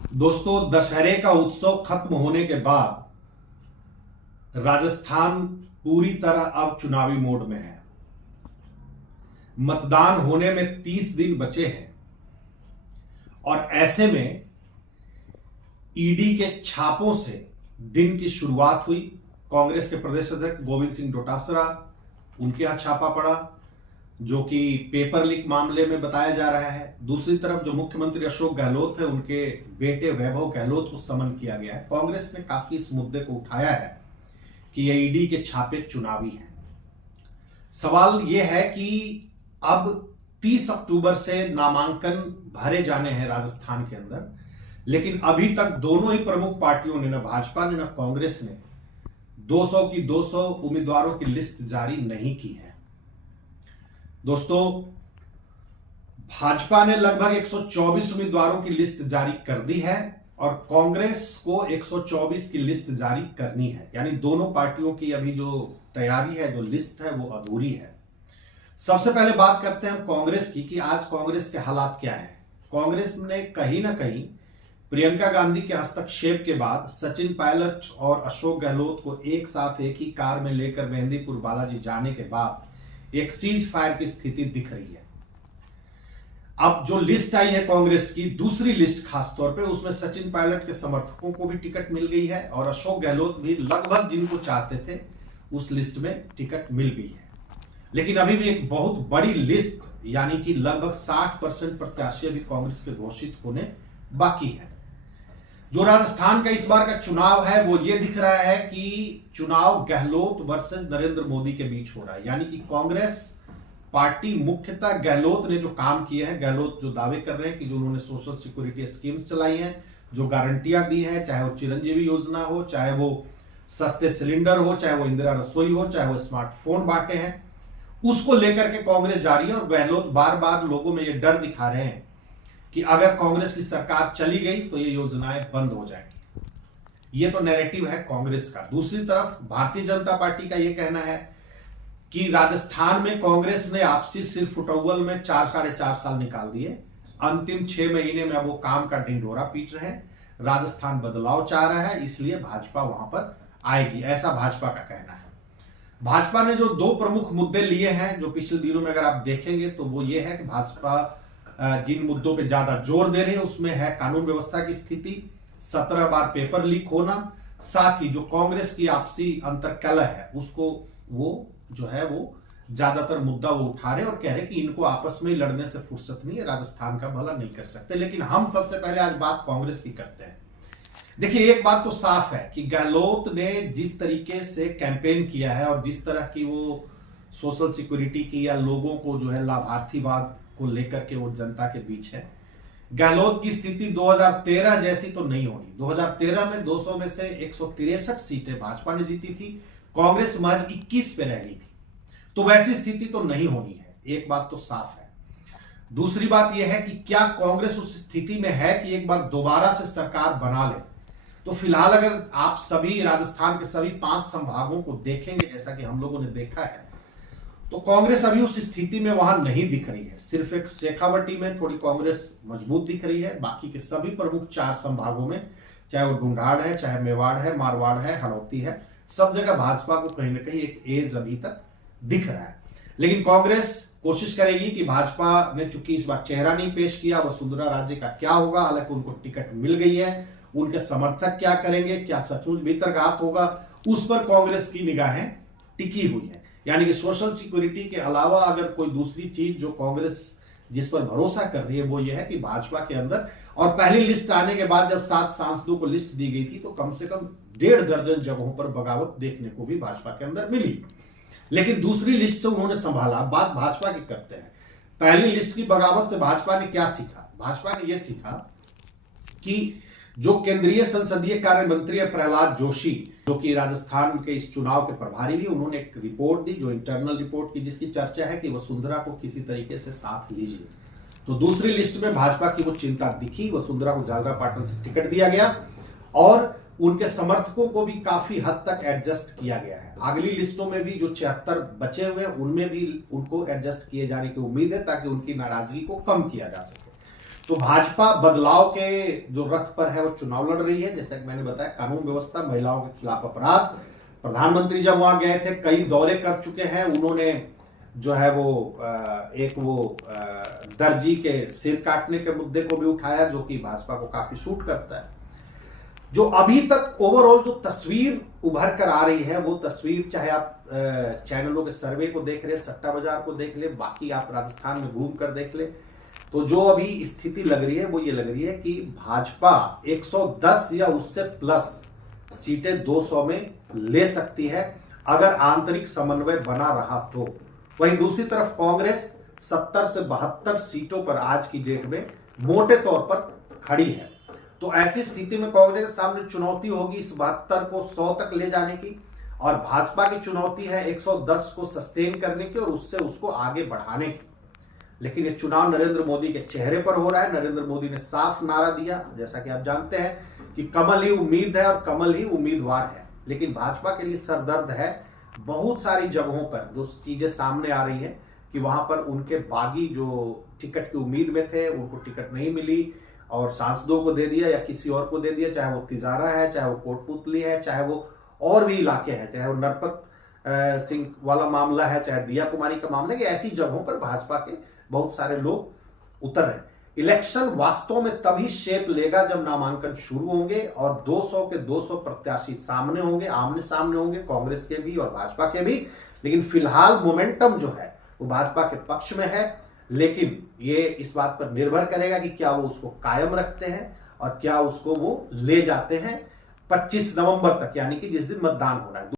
दोस्तों, दशहरे का उत्सव खत्म होने के बाद राजस्थान पूरी तरह अब चुनावी मोड में है। मतदान होने में 30 दिन बचे हैं और ऐसे में ईडी के छापों से दिन की शुरुआत हुई। कांग्रेस के प्रदेश अध्यक्ष गोविंद सिंह डोटासरा, उनके यहां छापा पड़ा जो कि पेपर लीक मामले में बताया जा रहा है। दूसरी तरफ जो मुख्यमंत्री अशोक गहलोत है, उनके बेटे वैभव गहलोत को समन किया गया है। कांग्रेस ने काफी इस मुद्दे को उठाया है कि ये ईडी के छापे चुनावी हैं। सवाल यह है कि अब 30 अक्टूबर से नामांकन भरे जाने हैं राजस्थान के अंदर, लेकिन अभी तक दोनों ही प्रमुख पार्टियों ने, न भाजपा ने न कांग्रेस ने 200 की 200 उम्मीदवारों की लिस्ट जारी नहीं की है। दोस्तों, भाजपा ने लगभग 124 उम्मीदवारों की लिस्ट जारी कर दी है और कांग्रेस को 124 की लिस्ट जारी करनी है। यानी दोनों पार्टियों की अभी जो तैयारी है, जो लिस्ट है, वो अधूरी है। सबसे पहले बात करते हैं हम कांग्रेस की कि आज कांग्रेस के हालात क्या हैं। कांग्रेस ने कहीं ना कहीं प्रियंका गांधी के हस्तक्षेप के बाद सचिन पायलट और अशोक गहलोत को एक साथ एक ही कार में लेकर मेहंदीपुर बालाजी जाने के बाद एक सीज फायर की स्थिति दिख रही है। अब जो लिस्ट आई है कांग्रेस की, दूसरी लिस्ट खासतौर पे, उसमें सचिन पायलट के समर्थकों को भी टिकट मिल गई है और अशोक गहलोत भी लगभग जिनको चाहते थे उस लिस्ट में टिकट मिल गई है। लेकिन अभी भी एक बहुत बड़ी लिस्ट, यानी कि लगभग 60% प्रत्याशी अभी कांग्रेस के घोषित होने बाकी है। जो राजस्थान का इस बार का चुनाव है वो ये दिख रहा है कि चुनाव गहलोत वर्सेस नरेंद्र मोदी के बीच हो रहा है। यानी कि कांग्रेस पार्टी मुख्यतः गहलोत ने जो काम किए हैं, गहलोत जो दावे कर रहे हैं कि जो उन्होंने सोशल सिक्योरिटी स्कीम्स चलाई हैं, जो गारंटियां दी है, चाहे वो चिरंजीवी योजना हो, चाहे वो सस्ते सिलेंडर हो, चाहे वो इंदिरा रसोई हो, चाहे वो स्मार्टफोन बांटे हैं, उसको लेकर के कांग्रेस जा रही है। और गहलोत बार बार लोगों में ये डर दिखा रहे हैं कि अगर कांग्रेस की सरकार चली गई तो ये योजनाएं बंद हो जाएंगी। ये तो नैरेटिव है कांग्रेस का। दूसरी तरफ भारतीय जनता पार्टी का ये कहना है कि राजस्थान में कांग्रेस ने आपसी सिर फुटौल में 4 साढ़े 4 साल निकाल दिए। अंतिम 6 महीने में अब वो काम का ढिंढोरा पीट रहे हैं। राजस्थान बदलाव चाह रहा है, इसलिए भाजपा वहां पर आएगी, ऐसा भाजपा का कहना है। भाजपा ने जो 2 प्रमुख मुद्दे लिए हैं, जो पिछले दिनों में अगर आप देखेंगे तो वो ये है कि भाजपा जिन मुद्दों पे ज्यादा जोर दे रहे हैं उसमें है कानून व्यवस्था की स्थिति, 17 बार पेपर लीक होना, साथ ही जो कांग्रेस की आपसी अंतर्कलह है उसको वो जो है वो ज्यादातर मुद्दा वो उठा रहे और कह रहे कि इनको आपस में ही लड़ने से फुर्सत नहीं है, राजस्थान का भला नहीं कर सकते। लेकिन हम सबसे पहले आज बात कांग्रेस की करते हैं। देखिए, एक बात तो साफ है कि गहलोत ने जिस तरीके से कैंपेन किया है और जिस तरह की वो सोशल सिक्योरिटी की या लोगों को जो है लाभार्थीवाद को लेकर के वो जनता के बीच है, गहलोत की स्थिति 2013 जैसी तो नहीं होगी। 2013 में 200 में से 163 सीटें भाजपा ने जीती थी, कांग्रेस महज 21 पे रह गई थी। तो वैसी स्थिति तो नहीं होनी है, एक बात तो साफ है। दूसरी बात यह है कि क्या कांग्रेस उस स्थिति में है कि एक बार दोबारा से सरकार बना ले। तो फिलहाल अगर आप सभी राजस्थान के सभी 5 संभागों को देखेंगे, जैसा कि हम लोगों ने देखा है, तो कांग्रेस अभी उस स्थिति में वहां नहीं दिख रही है। सिर्फ एक शेखावटी में थोड़ी कांग्रेस मजबूत दिख रही है। बाकी के सभी प्रमुख 4 संभागों में, चाहे वो ढूंढाड़ है, चाहे मेवाड़ है, मारवाड़ है, हड़ौती है, सब जगह भाजपा को कहीं ना कहीं एक एज अभी तक दिख रहा है। लेकिन कांग्रेस कोशिश करेगी कि भाजपा ने चूंकि इस बार चेहरा नहीं पेश किया, वसुंधरा राजे का क्या होगा। हालांकि उनको टिकट मिल गई है, उनके समर्थक क्या करेंगे, क्या सचमुच भीतरघात होगा, उस पर कांग्रेस की निगाहें टिकी हुई है। यानी कि सोशल सिक्योरिटी के अलावा अगर कोई दूसरी चीज जो कांग्रेस जिस पर भरोसा कर रही है वो ये है कि भाजपा के अंदर, और पहली लिस्ट आने के बाद जब 7 सांसदों को लिस्ट दी गई थी तो कम से कम 1.5 दर्जन जगहों पर बगावत देखने को भी भाजपा के अंदर मिली। लेकिन दूसरी लिस्ट से उन्होंने संभाला। बात भाजपा की करते हैं। पहली लिस्ट की बगावत से भाजपा ने क्या सीखा? भाजपा ने यह सीखा कि जो केंद्रीय संसदीय कार्य मंत्री है प्रहलाद जोशी, जो कि राजस्थान के इस चुनाव के प्रभारी भी, उन्होंने एक रिपोर्ट दी, जो इंटरनल रिपोर्ट की, जिसकी चर्चा है कि वसुंधरा को किसी तरीके से साथ लीजिए। तो दूसरी लिस्ट में भाजपा की वो चिंता दिखी। वसुंधरा को झालरापाटन से टिकट दिया गया और उनके समर्थकों को भी काफी हद तक एडजस्ट किया गया है। अगली लिस्टों में भी जो 76 बचे हुए उनमें भी उनको एडजस्ट किए जाने की उम्मीद है ताकि उनकी नाराजगी को कम किया जा सके। तो भाजपा बदलाव के जो रथ पर है वो चुनाव लड़ रही है। जैसा कि मैंने बताया, कानून व्यवस्था, महिलाओं के खिलाफ अपराध, प्रधानमंत्री जब वहां गए थे कई दौरे कर चुके हैं। उन्होंने जो है वो एक दर्जी के सिर काटने के मुद्दे को भी उठाया, जो कि भाजपा को काफी सूट करता है। जो अभी तक ओवरऑल जो तस्वीर उभर कर आ रही है, वो तस्वीर चाहे आप चैनलों के सर्वे को देख रहे, सट्टा बाजार को देख ले, बाकी आप राजस्थान में घूम कर देख ले, तो जो अभी स्थिति लग रही है वो ये लग रही है कि भाजपा 110 या उससे प्लस सीटें 200 में ले सकती है अगर आंतरिक समन्वय बना रहा तो। वहीं दूसरी तरफ कांग्रेस 70 से 72 सीटों पर आज की डेट में मोटे तौर पर खड़ी है। तो ऐसी स्थिति में कांग्रेस के सामने चुनौती होगी इस 72 को 100 तक ले जाने की, और भाजपा की चुनौती है 110 को सस्टेन करने की और उससे उसको आगे बढ़ाने की। लेकिन ये चुनाव नरेंद्र मोदी के चेहरे पर हो रहा है। नरेंद्र मोदी ने साफ नारा दिया, जैसा कि आप जानते हैं, कि कमल ही उम्मीद है और कमल ही उम्मीदवार है। लेकिन भाजपा के लिए सरदर्द है, बहुत सारी जगहों पर जो चीजें सामने आ रही हैं कि वहां पर उनके बागी जो टिकट की उम्मीद में थे उनको टिकट नहीं मिली और सांसदों को दे दिया या किसी और को दे दिया, चाहे वो तिजारा है, चाहे वो कोटपुतली है, चाहे वो और भी इलाके हैं, चाहे वो नरपत सिंह वाला मामला है, चाहे दिया कुमारी का मामला है, कि ऐसी जगहों पर भाजपा के बहुत सारे लोग उतर रहे। इलेक्शन वास्तव में तभी शेप लेगा जब नामांकन शुरू होंगे और 200 के 200 प्रत्याशी सामने होंगे, आमने सामने होंगे, कांग्रेस के भी और भाजपा के भी। लेकिन फिलहाल मोमेंटम जो है वो भाजपा के पक्ष में है, लेकिन ये इस बात पर निर्भर करेगा कि क्या वो उसको कायम रखते हैं और क्या उसको वो ले जाते हैं 25 नवंबर तक, यानी कि जिस दिन मतदान हो रहा है।